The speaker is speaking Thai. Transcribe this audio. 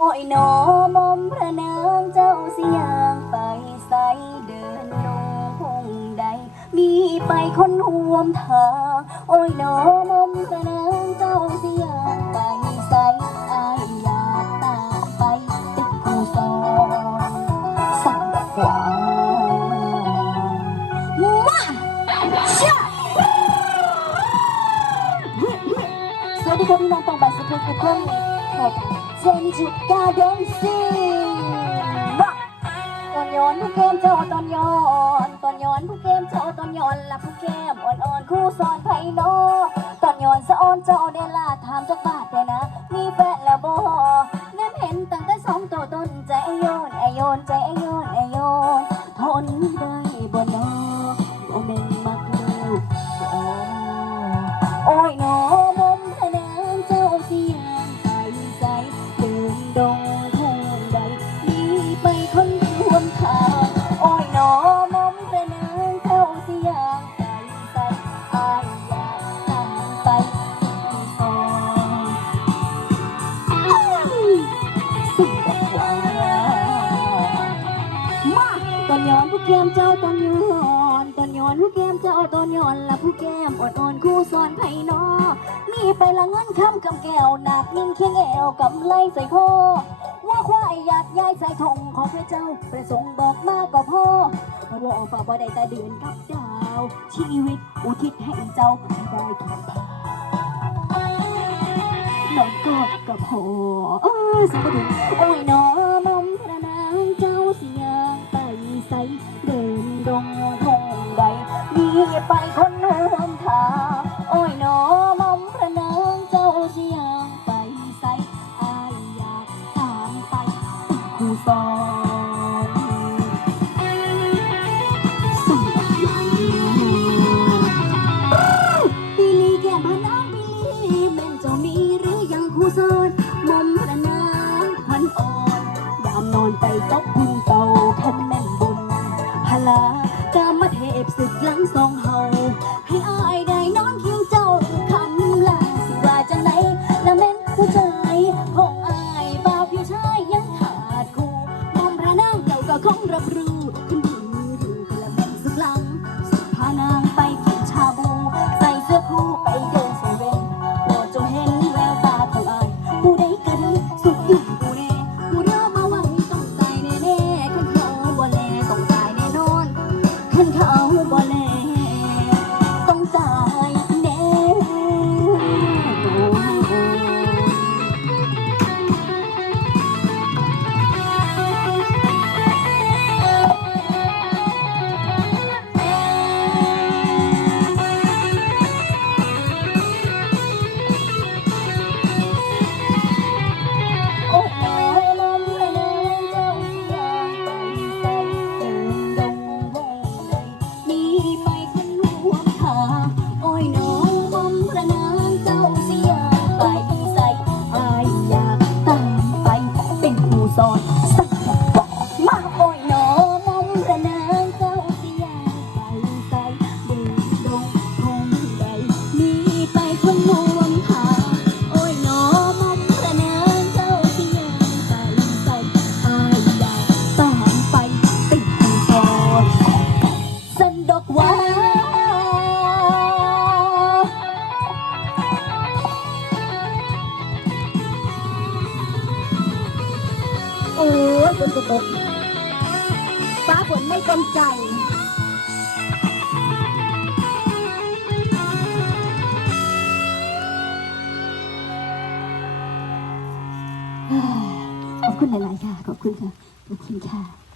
โอ้ยหนอมอมพระนางเจ้าสิยางไปใสเดินลงพงใด มีไปคนห่วมทางโอ้ยหนอมอมพระนางเจ้าสิยางไปใสอายอยากตามไปติดคู่สอนสักกว่ามาชาสวัสดีครับพี่น้องตองบายสุขทุกคนขอบ เจนจุดกาเดนซีมาตอนย้อนผู้เกมเจ้าตอนย้อนตอนย้อนผู้เกมเจ้าตอนย้อนละผู้เกมอ่อนๆคู่สอนไพโนตอนย้อนสะออนเจ้าเดล่าถามจักบาทเดนะ มีแฟนแล้วบ่แนมเห็นตั้งแต่สองตัวต้นใจโยนไอโยนใจโยนไอโยนทนได้บ่นอ แก้มเจ้าตอนย้อนตอนย้อนผู้แก้มเจ้าตอนย้อนละผู้แก้มอ่อนคู่สอนไผ่นอมีไปละเงินคำกำแก้วหนักนิ่งเคียงแอวกำไลใส่คอว่าควายอยากย้ายใส่ทงของพระเจ้าประสงค์บอกมากก็พอพระวอฝ่าบ่ได้แต่เดือนกับดาว ชีวิตอุทิศให้เจ้าได้ทุกภาน้องก็กระพอเออสักถึงโอ้ยน้อ ไปคนรวมทางโอ้ยหนอมอมพระนางเจ้าเสียงไปใสอายอยากตามไปคู่สอนสังกัดยังปีลีแก้มพระนางปีลีแม่นเจ้ามีหรือยังคู่สอนมอมพระนางขวัญอ่อนยามนอนไปตกพึ่งเก่า นเขาบ่แล โอ้ยฝนจะตกฟ้าฝนไม่กำใจขอบคุณหลาย ๆ ค่ะ ขอบคุณค่ะ ขอบคุณค่ะ